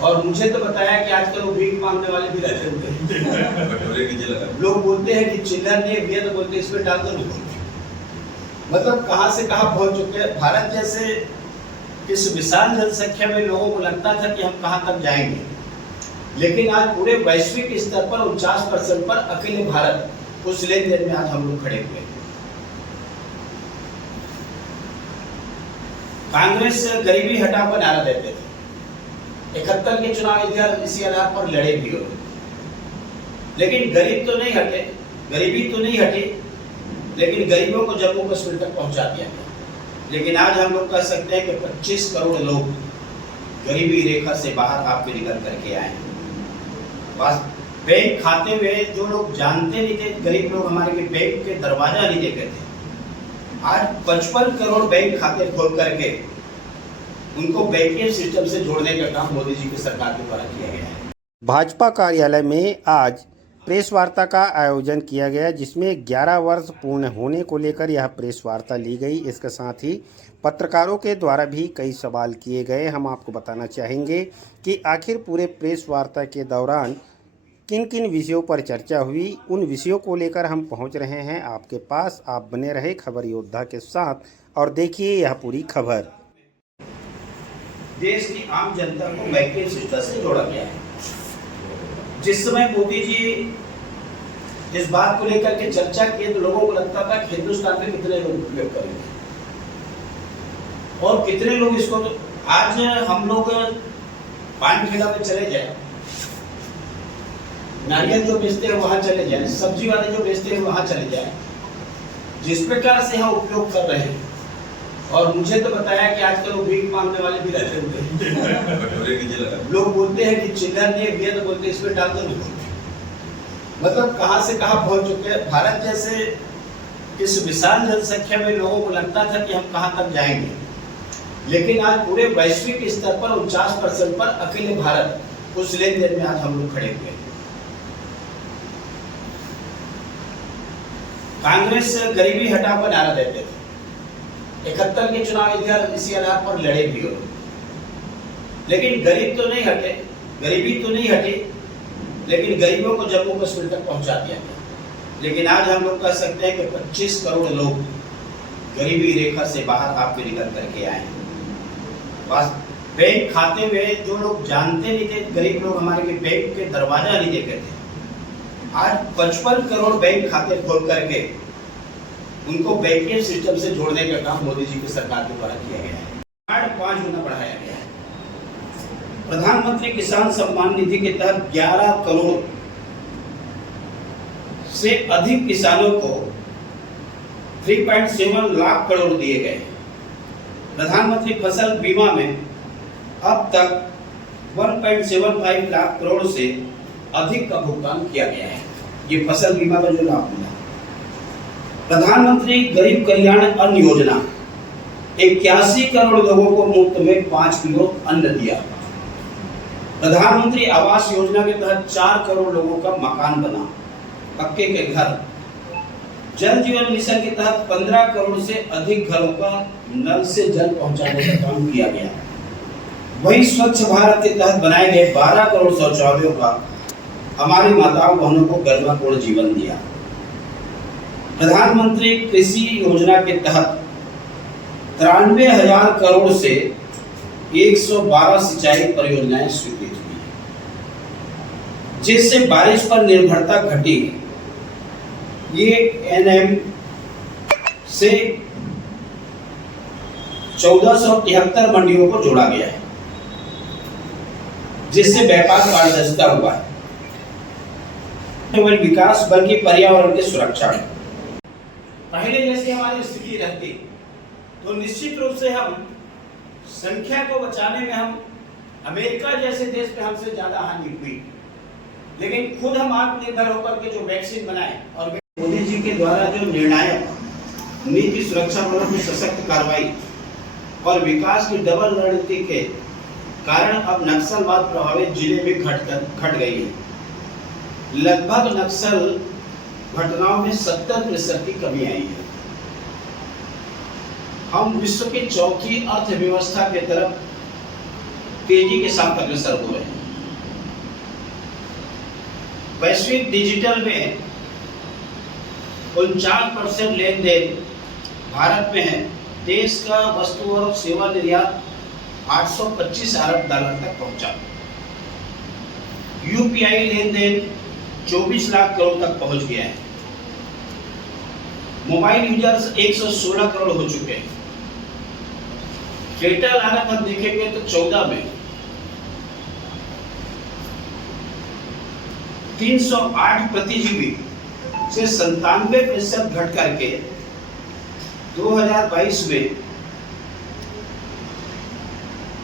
और मुझे तो बताया कि आजकल वो भीख मांगने वाले भी रहते हैं। लोग बोलते हैं कि चिल्लर नहीं भैया, तो बोलते इसमें डाल दो नहीं। मतलब कहां से कहां पहुंच चुके हैं। भारत जैसे इस विशाल जनसंख्या में लोगों को लगता था कि हम कहां तक जाएंगे, लेकिन आज पूरे वैश्विक स्तर पर 49% पर अकेले भारत उस लेन देन में आज हम लोग खड़े हुए। कांग्रेस गरीबी हटाओ का नारा देते थे, 71 के चुनाव इसी आधार पर लड़े भी हो, लेकिन गरीब तो नहीं हटे, गरीबी तो नहीं हटी, लेकिन गरीबों को जम्मू कश्मीर तक पहुंचा दिया गया। लेकिन आज हम लोग कह सकते हैं कि 25 करोड़ लोग गरीबी रेखा से बाहर आपके निकल करके आए हैं। बस बैंक खाते में जो लोग जानते नहीं थे, गरीब लोग हमारे के बैंक के दरवाजा नहीं देखे थे, आज 55 करोड़ बैंक खाते खोल करके उनको बैंकिंग सिस्टम से जोड़ने का काम मोदी जी की सरकार के द्वारा किया गया है। भाजपा कार्यालय में आज प्रेस वार्ता का आयोजन किया गया, जिसमें 11 वर्ष पूर्ण होने को लेकर यह प्रेस वार्ता ली गई। इसके साथ ही पत्रकारों के द्वारा भी कई सवाल किए गए। हम आपको बताना चाहेंगे कि आखिर पूरे प्रेस वार्ता के दौरान किन किन विषयों पर चर्चा हुई, उन विषयों को लेकर हम पहुंच रहे हैं आपके पास। आप बने रहे खबर योद्धा के साथ और देखिए यह पूरी खबर। देश की आम जनता को बैंकिंग सिस्टम से जोड़ा गया है। जिस समय मोदी जी इस बात को लेकर के चर्चा किए तो लोगों को लगता था कि हिंदुस्तान में कितने लोग उपयोग करेंगे और कितने लोग इसको। तो आज हम लोग पान ठेला में चले जाए, नारियल जो बेचते हैं वहां चले जाए, सब्जी वाले जो बेचते हैं वहां चले जाए, जिस प्रकार से हम उपयोग कर रहे हैं। और मुझे तो बताया कि आजकल वो भीख मांगने वाले भी रहते हैं। लोग बोलते हैं कि चिल्लर नहीं भैया, तो बोलते इसमें डाल दो नहीं। मतलब कहां से कहां पहुंच चुके हैं। भारत जैसे इस विशाल जनसंख्या में लोगों को लगता था कि हम कहां तक जाएंगे, लेकिन आज पूरे वैश्विक स्तर पर 49% पर अकेले भारत उस लेन देन में आज हम लोग खड़े हुए। कांग्रेस गरीबी हटाओ का नारा देते थे, 71 के चुनाव इसी आधार पर लड़े भी हो, लेकिन गरीब तो नहीं हटे, गरीबी तो नहीं हटी, लेकिन गरीबों को जम्मू कश्मीर तक पहुंचा दिया गया। लेकिन आज हम लोग कह सकते हैं कि 25 करोड़ लोग गरीबी रेखा से बाहर आपके निकल करके आए हैं। बस बैंक खाते में जो लोग जानते नहीं थे, गरीब लोग हमारे के बैंक के दरवाजा नहीं देखे थे, आज 55 करोड़ बैंक खाते खोल करके उनको बैंकिंग सिस्टम से जोड़ने का काम मोदी जी की सरकार के द्वारा किया गया है। 5 गुना बढ़ाया गया है। प्रधानमंत्री किसान सम्मान निधि के तहत 11 करोड़ से अधिक किसानों को 3.7 लाख करोड़ दिए गए। प्रधानमंत्री फसल बीमा में अब तक 1.75 लाख करोड़ से अधिक का भुगतान किया गया है। ये फसल बीमा का जो लाभ मिला। प्रधानमंत्री गरीब कल्याण अन्न योजना 81 करोड़ लोगों को मुफ्त में 5 किलो अन्न दिया। प्रधानमंत्री आवास योजना के तहत 4 करोड़ लोगों का मकान बना, पक्के के घर। जल जीवन मिशन के तहत 15 करोड़ से अधिक घरों का नल से जल पहुंचाने का काम किया गया। वहीं स्वच्छ भारत के तहत बनाए गए 12 करोड़ शौचालयों का हमारी माताओं बहनों को गरिमापूर्ण जीवन दिया। प्रधानमंत्री कृषि योजना के तहत 93,000 करोड़ से 112 सिंचाई परियोजनाएं स्वीकृत हुई, जिससे बारिश पर निर्भरता घटी। ये एनएम से 1473 मंडियों को जोड़ा गया है, जिससे व्यापार पारदर्शिता हुआ है। केवल विकास बल्कि पर्यावरण की सुरक्षा है। पहले जैसी हमारी स्थिति रहती तो निश्चित रूप से हम संख्या को बचाने में हम अमेरिका जैसे देश में हमसे ज्यादा हानि हुई, लेकिन खुद हम आत्मनिर्भर होकर के जो वैक्सीन बनाए और मोदी जी के द्वारा जो निर्णायक नीति, सुरक्षा बलों की सशक्त कार्रवाई और विकास की डबल रणनीति के कारण अब नक्सलवाद प्रभावित जिले में घट गई है। लगभग नक्सल घटनाओं में 70% की कमी आई है। हम विश्व की चौथी अर्थव्यवस्था की तरफ तेजी के साथ अग्रसर हो रहे हैं। वैश्विक डिजिटल में 49% लेन देन भारत में है। देश का वस्तु और सेवा निर्यात 825 अरब डॉलर तक पहुंचा। यूपीआई लेन देन 24 लाख करोड़ तक पहुंच गया है। मोबाइल यूजर्स 116 करोड़ हो चुके हैं। डेटा लागत हम देखेंगे तो 14 में 308 प्रति जीबी से 97% घट करके 2022 में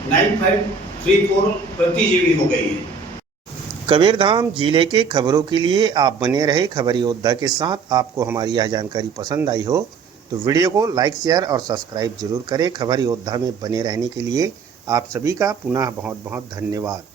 9534 प्रति जीबी हो गई है। कबीरधाम जिले के खबरों के लिए आप बने रहे खबर योद्धा के साथ। आपको हमारी यह जानकारी पसंद आई हो तो वीडियो को लाइक, शेयर और सब्सक्राइब जरूर करें। खबर योद्धा में बने रहने के लिए आप सभी का पुनः बहुत बहुत धन्यवाद।